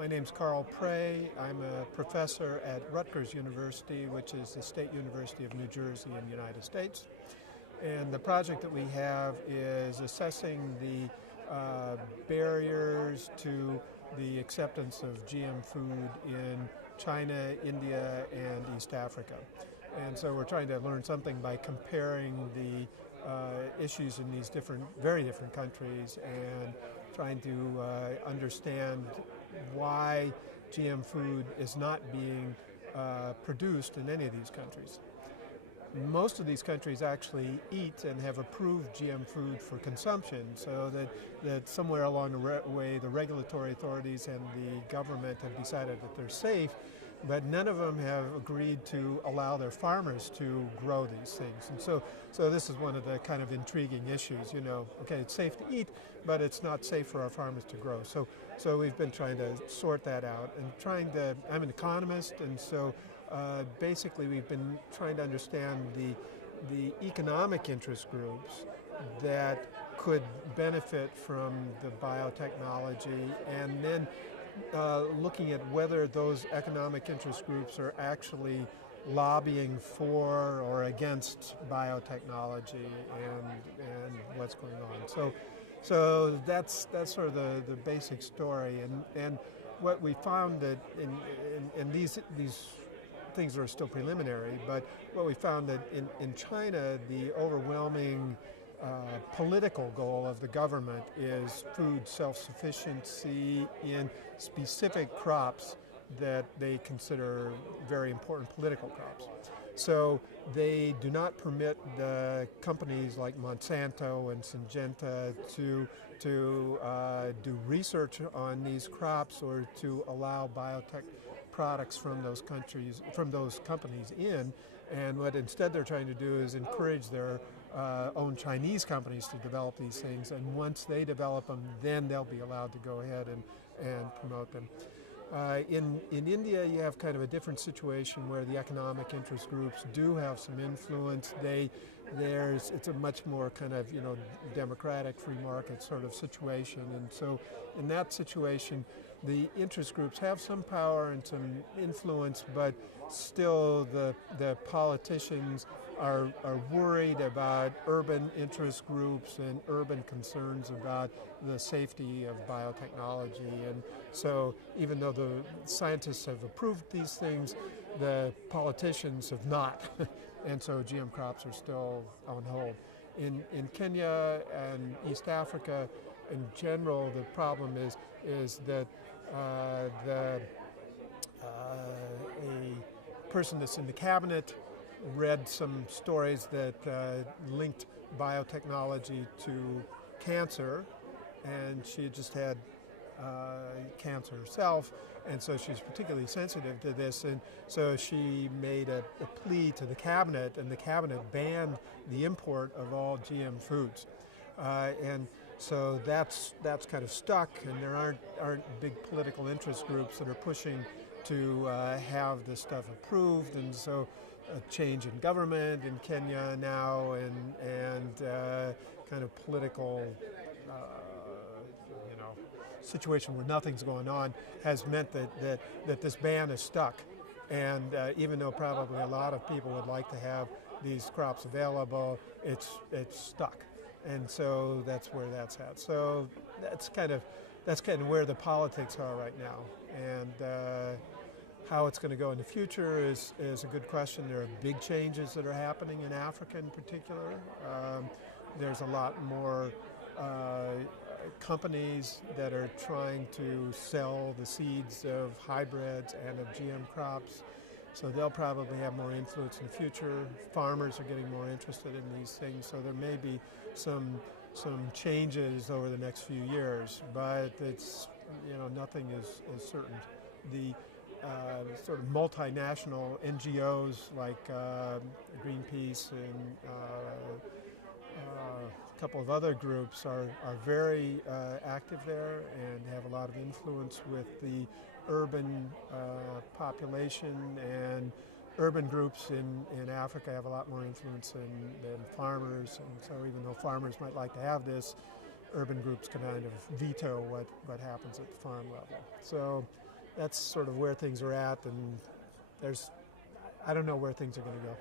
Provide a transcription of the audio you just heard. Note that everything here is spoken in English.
My name's Carl Prey. I'm a professor at Rutgers University, which is the State University of New Jersey in the United States. And the project that we have is assessing the barriers to the acceptance of GM food in China, India, and East Africa. And so we're trying to learn something by comparing the issues in these very different countries and trying to understand why GM food is not being produced in any of these countries. Most of these countries actually eat and have approved GM food for consumption, so that somewhere along the way the regulatory authorities and the government have decided that they're safe, but none of them have agreed to allow their farmers to grow these things. And so this is one of the kind of intriguing issues, okay, it's safe to eat, but it's not safe for our farmers to grow. So we've been trying to sort that out and I'm an economist, and so basically we've been trying to understand the economic interest groups that could benefit from the biotechnology, and then looking at whether those economic interest groups are actually lobbying for or against biotechnology and what's going on. So that's sort of the basic story, and what we found that in these things are still preliminary, but what we found that in China, the overwhelming political goal of the government is food self-sufficiency in specific crops that they consider very important political crops. So they do not permit the companies like Monsanto and Syngenta to do research on these crops or to allow biotech products from those companies in, and what instead they're trying to do is encourage their own Chinese companies to develop these things, and once they develop them, then they'll be allowed to go ahead and promote them. In India, you have kind of a different situation where the economic interest groups do have some influence. It's a much more kind of democratic free market sort of situation, and so in that situation, the interest groups have some power and some influence, but still the politicians are worried about urban interest groups and urban concerns about the safety of biotechnology. And so even though the scientists have approved these things, the politicians have not. And so GM crops are still on hold. In Kenya and East Africa, in general, the problem is that a person that's in the cabinet read some stories that linked biotechnology to cancer, and she had just had cancer herself, and so she's particularly sensitive to this, and so she made a plea to the cabinet, and the cabinet banned the import of all GM foods. And so that's kind of stuck, and there aren't big political interest groups that are pushing to have this stuff approved, and so a change in government in Kenya now, and kind of political situation where nothing's going on has meant that this ban is stuck, and even though probably a lot of people would like to have these crops available, it's stuck. And so that's where that's at. So that's kind of where the politics are right now. And how it's going to go in the future is a good question. There are big changes that are happening in Africa in particular. There's a lot more companies that are trying to sell the seeds of hybrids and of GM crops. So they'll probably have more influence in the future. Farmers are getting more interested in these things, so there may be some changes over the next few years, but it's nothing is certain. The sort of multinational NGOs like Greenpeace and a couple of other groups are very active there and have a lot of influence with the urban population, and urban groups in Africa have a lot more influence than farmers, and so even though farmers might like to have this, urban groups can kind of veto what happens at the farm level. So that's sort of where things are at, and I don't know where things are going to go.